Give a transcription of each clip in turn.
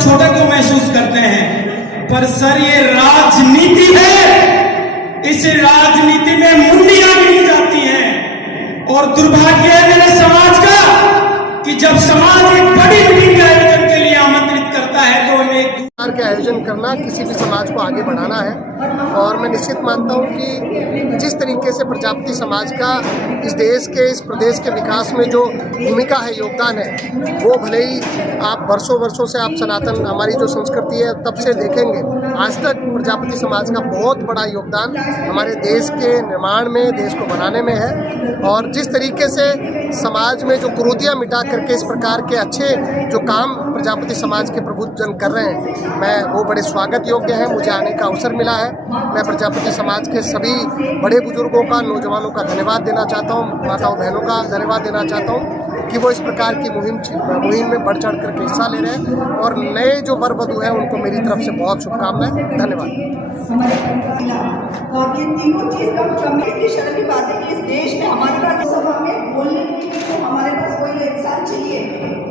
छोटा क्यों महसूस करते हैं। पर सर ये राजनीति है, इस राजनीति में मुंडियां गिनी जाती हैं। और दुर्भाग्य है मेरे समाज का कि जब समाज एक बड़ी मीटिंग के आयोजन के लिए आमंत्रित करता है तो हमें एक के आयोजन करना किसी भी समाज को आगे बढ़ाना है। और मैं निश्चित मानता हूं कि जिस तरीके से प्रजापति समाज का इस देश के, इस प्रदेश के विकास में जो भूमिका है, योगदान है, वो भले ही आप वर्षों से आप सनातन हमारी जो संस्कृति है तब से देखेंगे, आज तक प्रजापति समाज का बहुत बड़ा योगदान हमारे देश के निर्माण में, देश को बनाने में है। और जिस तरीके से समाज में जो कुरीतियाँ मिटा करके इस प्रकार के अच्छे जो काम प्रजापति समाज के प्रबुद्धजन कर रहे हैं, मैं वो बड़े स्वागत योग्य हैं। मुझे आने का अवसर मिला है। मैं प्रजापति समाज के सभी बड़े बुजुर्गों का, नौजवानों का धन्यवाद देना चाहता हूँ, माताओं बहनों का धन्यवाद देना चाहता हूँ कि वो इस प्रकार की मुहिम में बढ़ चढ़ करके हिस्सा ले रहे हैं। और नए जो वर वधू हैं उनको मेरी तरफ से बहुत शुभकामनाएं। धन्यवाद। और ये तीनों चीज का शर्म की बात है कि इस देश में हमारे पास सभा में बोलने के लिए हमारे पास कोई इंसान चाहिए।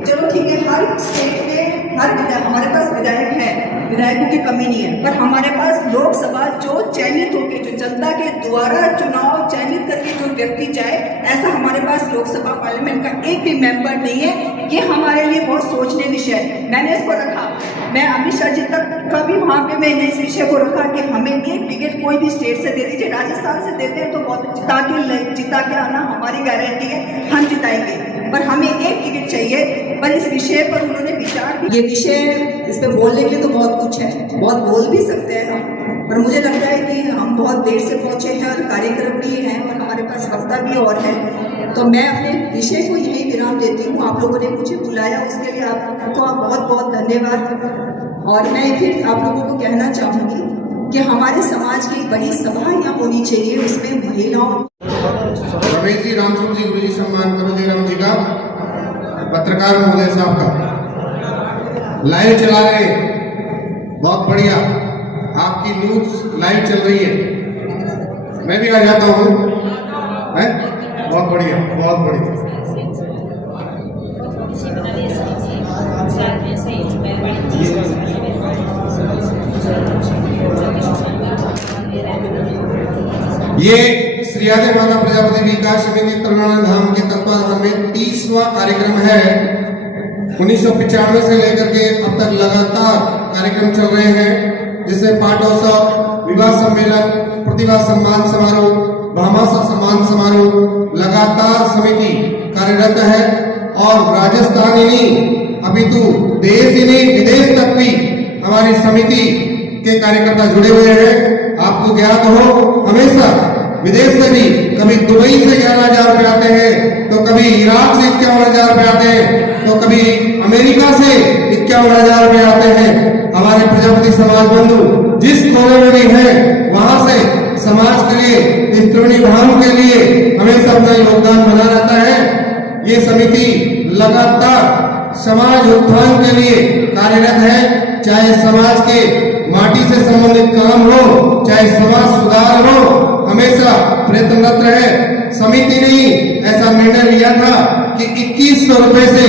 चलो ठीक है, हर स्टेट में हर हमारे पास विधायक है, विधायकों की कमी नहीं है, पर हमारे पास लोकसभा जो चयनित होकर, जो जनता के द्वारा चुनाव चयनित करके जो व्यक्ति जाए, ऐसा हमारे पास लोकसभा पार्लियामेंट का एक भी मेंबर नहीं है। ये हमारे लिए बहुत सोचने विषय है। मैंने इसको रखा, मैं अमित शाह जी तक कभी वहाँ पे मैंने इस विषय को रखा कि हमें एक टिकट कोई भी स्टेट से दे दीजिए। राजस्थान से देते हैं तो बहुत जिता के आना हमारी गारंटी है, हम जिताएंगे, पर हमें एक टिकट चाहिए। पर इस विषय पर उन्होंने विचार, ये विषय इस पर बोलने के लिए तो बहुत कुछ है, बहुत बोल भी सकते हैं हम, पर मुझे लगता है कि हम बहुत देर से पहुंचे हैं और कार्यक्रम भी है और हमारे पास हफ्ता भी और है, तो मैं अपने विषय को यही विराम देती हूँ। आप लोगों ने मुझे बुलाया, उसके लिए आपको बहुत बहुत धन्यवाद। और मैं फिर आप लोगों को कहना चाहूँगी कि हमारे समाज की बड़ी सभा यहाँ होनी चाहिए, उसमें महिलाओं। रमेश जी, रामस्वरूप जी, गुरु जी सम्मान करो जयराम जी का, पत्रकार महोदय साहब का लाइव चला रहे, बहुत बढ़िया। आपकी न्यूज लाइव चल रही है, मैं भी आ जाता हूँ, बहुत बढ़िया, बहुत बढ़िया। ये श्री आदि माता प्रजापति विकास समिति तरुणानंद धाम के तत्वाधान में 30वां कार्यक्रम है। 1995 से लेकर के अब तक लगातार कार्यक्रम चल रहे हैं, जिसमें पाठोत्सव, विवाह सम्मेलन, प्रतिभा सम्मान समारोह, भामाशाह सम्मान समारोह, लगातार समिति कार्यरत है। और राजस्थान ही नहीं, अपितु देश ही नहीं, विदेश तक भी हमारी समिति के कार्यकर्ता जुड़े हुए हैं। आपको ज्ञात हो, हमेशा विदेश से भी, कभी दुबई से 11,000 रुपए आते हैं, तो कभी इराक से 51,000 रुपए आते हैं, तो कभी अमेरिका से 51,000 रुपए आते हैं। हमारे प्रजापति समाज बंधु जिस कोने में भी है, वहां से समाज के लिए, इस त्रिवेणी धाम के लिए हमेशा अपना योगदान बना रहता है। ये समिति लगातार समाज उत्थान के लिए कार्यरत है, चाहे समाज के माटी से संबंधित काम हो, चाहे समाज सुधार हो, हमेशा प्रयत्नरत है। समिति ने ऐसा निर्णय लिया था कि 2100 रुपए से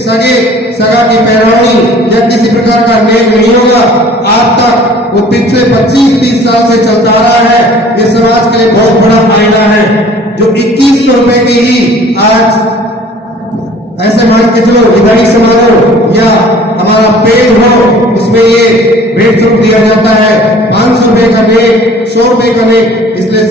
सगा की पैरवी या किसी प्रकार का नेम नहीं होगा। आज तक वो पिछले 25-30 साल से चलता आ रहा है। ये समाज के लिए बहुत बड़ा फायदा है। जो 2100 रुपए की ही आज ऐसे मान के चलो विदाई समारोह या हमारा पेज हो, उसमें ये भेंट दिया जाता है। 500 रुपए का नेक, 100 रुपए का नेक, इसलिए